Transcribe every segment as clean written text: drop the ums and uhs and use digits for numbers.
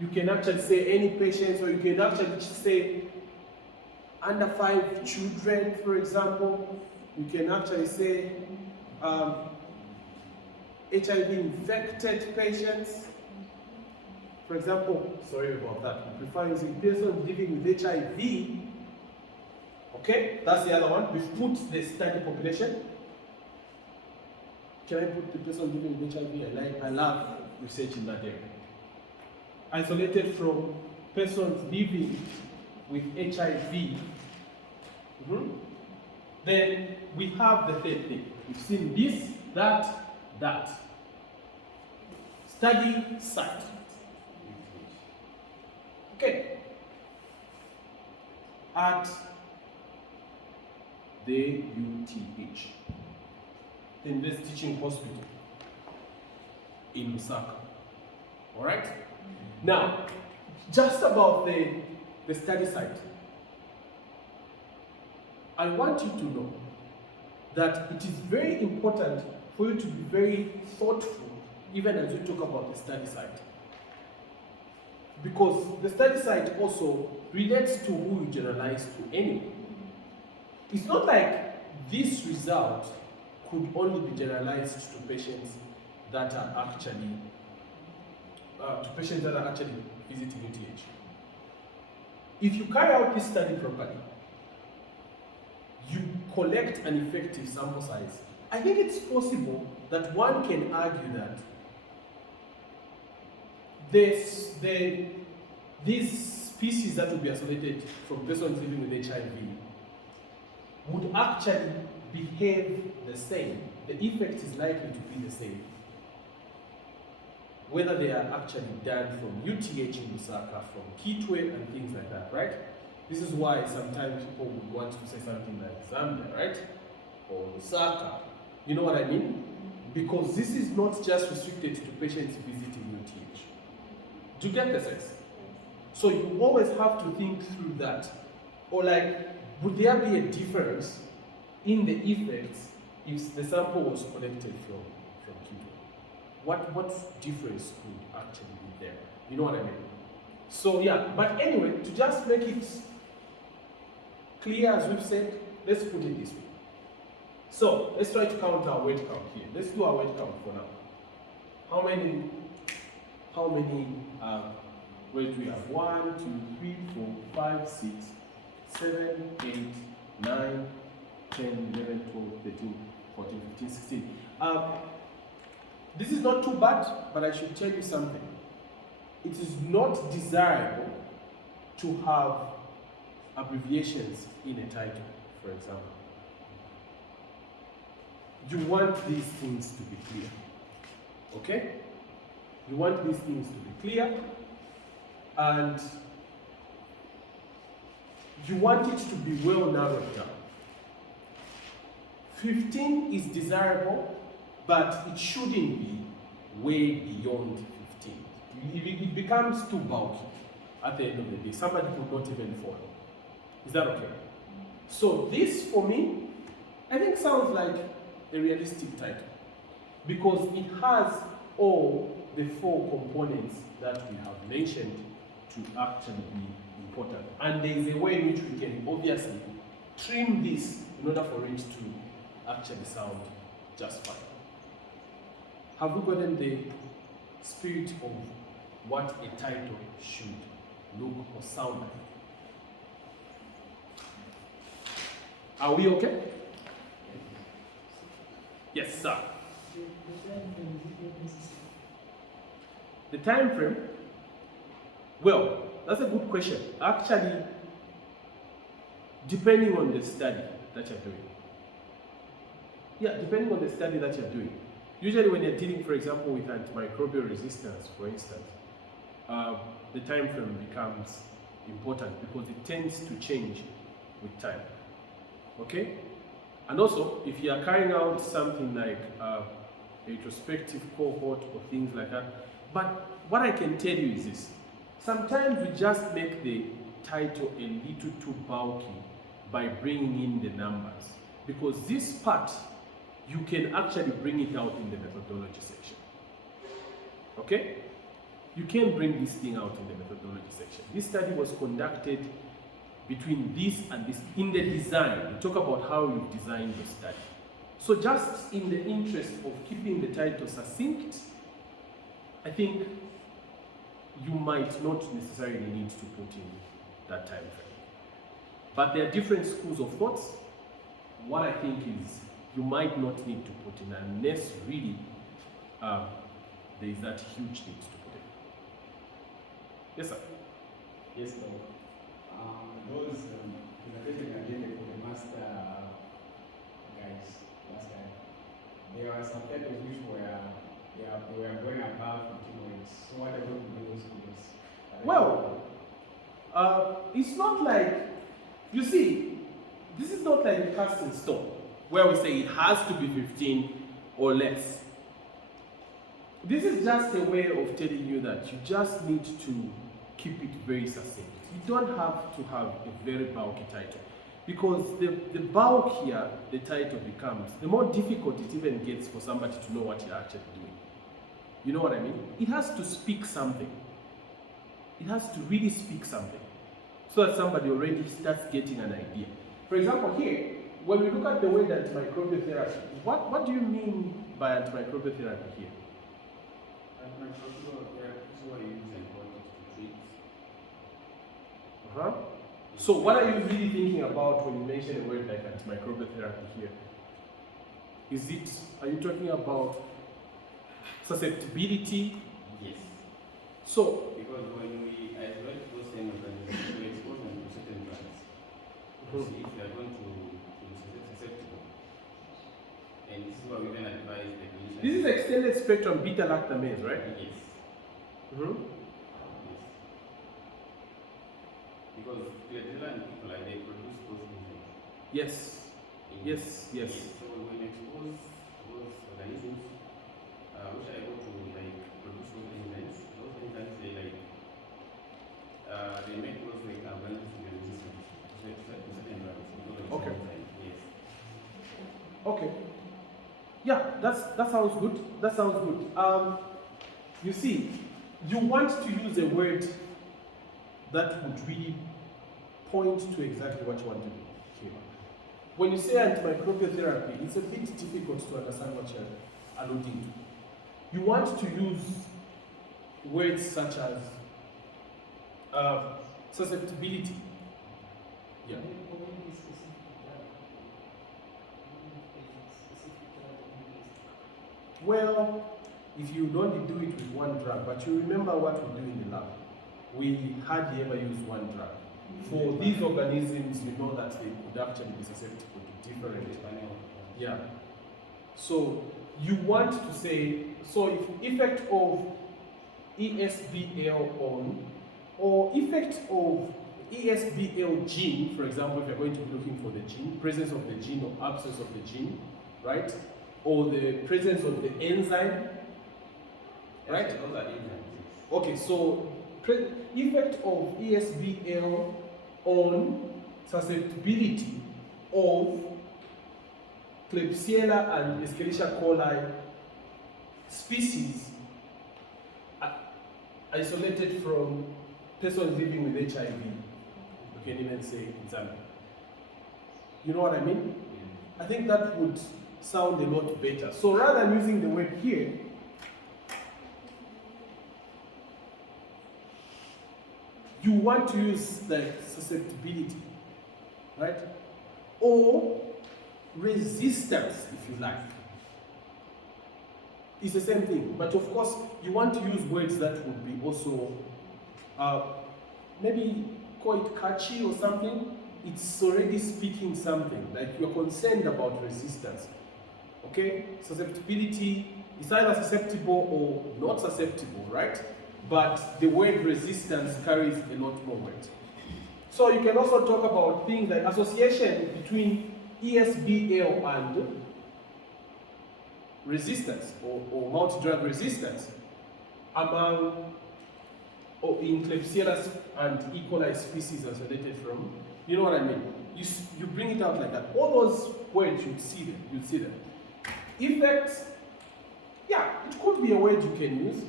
You can actually say any patients, or you can actually say under 5 children, for example. You can actually say HIV infected patients. For example, sorry about that, we prefer using persons living with HIV. Okay, that's the other one. We've put the study population. Can I put the person living with HIV? I love research in that area. Isolated from persons living with HIV. Then we have the third thing. We've seen this, that. Study site. Okay. At the UTH, the University Teaching Hospital in Lusaka. All right? Now, just about the study site, I want you to know that it is very important for you to be very thoughtful even as you talk about the study site. Because the study site also relates to who you generalize to anyway. It's not like this result could only be generalized to patients that are actually visiting UTH. If you carry out this study properly, you collect an effective sample size. I think it's possible that one can argue that these species that will be isolated from persons living with HIV would actually behave the same. The effect is likely to be the same, whether they are actually done from UTH in Lusaka, from Kitwe, and things like that, right? This is why sometimes people would want to say something like Zambia, right? Or Lusaka. You know what I mean? Because this is not just restricted to patients visiting UTH. Do you get the sense? So you always have to think through that. Or like, would there be a difference in the effects if the sample was collected from Kitwe? What difference could actually be there? You know what I mean? So yeah, but anyway, to just make it clear, as we've said, let's put it this way. So let's try to count our weight count here. Let's do our weight count for now. How many weight do we have? 1, 2, 3, 4, 5, 6, 7, 8, 9, 10, 11, 12, 13, 14, 15, 16. This is not too bad, but I should tell you something. It is not desirable to have abbreviations in a title, for example. You want these things to be clear, okay? You want these things to be clear, and you want it to be well narrowed down. 15 is desirable, but it shouldn't be way beyond 15. It becomes too bulky at the end of the day. Somebody could not even follow. Is that okay? So this, for me, I think sounds like a realistic title, because it has all the 4 components that we have mentioned to actually be important. And there is a way in which we can obviously trim this in order for it to actually sound just fine. Have we gotten the spirit of what a title should look or sound like? Are we okay? Yes, sir. The time frame? Well, that's a good question. Actually, depending on the study that you're doing. Yeah, depending on the study that you're doing. Usually when you're dealing, for example, with antimicrobial resistance, for instance, the time frame becomes important because it tends to change with time. Okay? And also, if you are carrying out something like a retrospective cohort or things like that, but what I can tell you is this. Sometimes we just make the title a little too bulky by bringing in the numbers, because this part, you can actually bring it out in the methodology section. Okay? you can bring this thing out in the methodology section. This study was conducted between this and this in the design. We talk about how you designed the study. So just in the interest of keeping the title succinct, I think you might not necessarily need to put in that time frame. But there are different schools of thoughts. What I think is you might not need to put in unless really there is that huge need to put in. Yes, sir. Yes, sir. Those presentation again for the master guys last time. There were some titles which were they were going above 15 words. So what are going to do those students? Well, it's not like, you see, this is not like cast in stone, where we say it has to be 15 or less. This is just a way of telling you that you just need to keep it very succinct. You don't have to have a very bulky title. Because the bulk here, the title becomes, the more difficult it even gets for somebody to know what you're actually doing. You know what I mean? It has to speak something. It has to really speak something, so that somebody already starts getting an idea. For example, here, when we look at the word antimicrobial therapy, what do you mean by antimicrobial therapy here? Antimicrobial therapy is what you use antibiotics to treat. So what are you really thinking about when you mention a word like antimicrobial therapy here? Are you talking about susceptibility? Yes. So, because when we isolate those same organisms, we expose them to certain drugs. So if they are going to be susceptible, and this is why we then advise the clinician. this is extended spectrum beta-lactamase, right? Yes. Mm-hmm. Yes. Because Klebsiella and people like they produce those enzymes. Yes. Yes. So when we expose those organisms, which are able to like produce those enzymes they like they make those like organisms to be resistant to certain drugs. Okay. Yes. Okay. Yeah, that sounds good. That sounds good. You see, you want to use a word that would really point to exactly what you want to do here. When you say antimicrobial therapy, it's a bit difficult to understand what you're alluding to. You want to use words such as susceptibility. Yeah. Well, if you don't do it with one drug, but you remember what we do in the lab, we hardly ever use one drug. For these organisms, you know that they could actually be susceptible to different. Yeah. So you want to say, so if effect of ESBL on, or effect of ESBL gene, for example, if you're going to be looking for the gene, presence of the gene or absence of the gene, right? Or the presence of the enzyme, right? Those are enzymes. Okay, so effect of ESBL on susceptibility of Klebsiella and Escherichia coli species isolated from persons living with HIV. You can even say in Zambia. You know what I mean? I think that would sound a lot better. So rather than using the word here, you want to use the susceptibility, right? Or resistance, if you like. It's the same thing, but of course, you want to use words that would be also, maybe call it catchy or something. It's already speaking something, like you're concerned about resistance. Okay? Susceptibility is either susceptible or not susceptible, right? But the word resistance carries a lot more weight. So you can also talk about things like association between ESBL and resistance or multi-drug resistance among or in Klebsiella and E. coli species isolated from, you know what I mean? You bring it out like that. All those words, you'd see them. Effects, yeah, it could be a word you can use.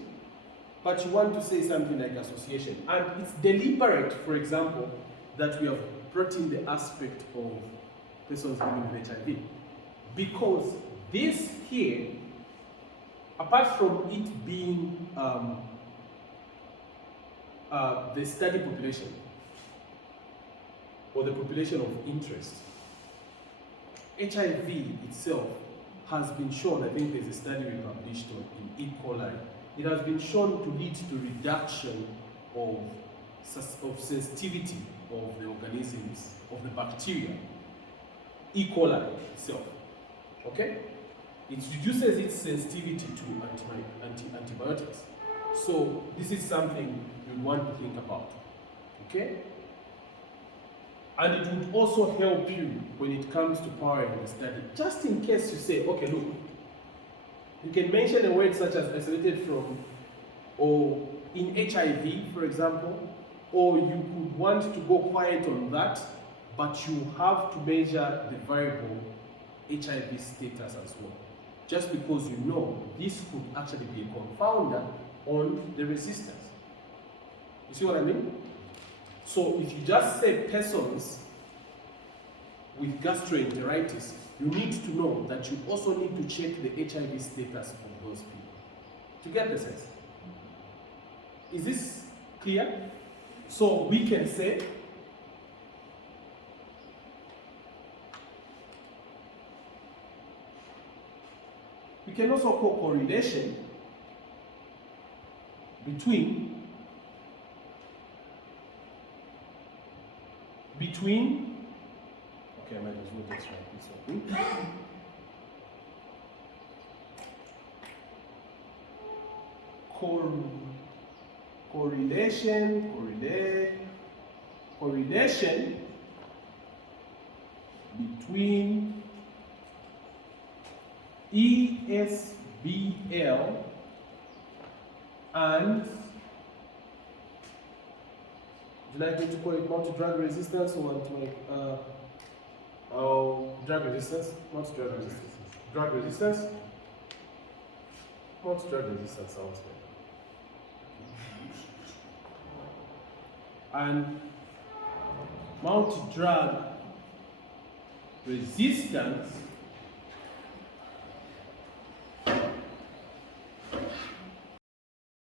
but you want to say something like association. And it's deliberate, for example, that we have brought in the aspect of persons living with HIV. Because this here, apart from it being the study population, or the population of interest, HIV itself has been shown, I think there's a study we published in E. coli, it has been shown to lead to reduction of sensitivity of the organisms, of the bacteria, E. coli itself, okay? It reduces its sensitivity to antibiotics. So this is something you want to think about, okay? And it would also help you when it comes to powering the study. Just in case you say, okay, look, you can mention a word such as isolated from, or in HIV, for example, or you could want to go quiet on that, but you have to measure the variable HIV status as well. Just because you know this could actually be a confounder on the resistance. You see what I mean? So if you just say persons with gastroenteritis, you need to know that you also need to check the HIV status of those people. To get the sense? Is this clear? So we can say we can also call correlation between okay, I might as well just write this one. Correlation between ESBL and, would you like me to call it multi-drug resistance or drug resistance? Multi-drug resistance. Drug resistance? Multi-drug resistance sounds better. And multi-drug resistance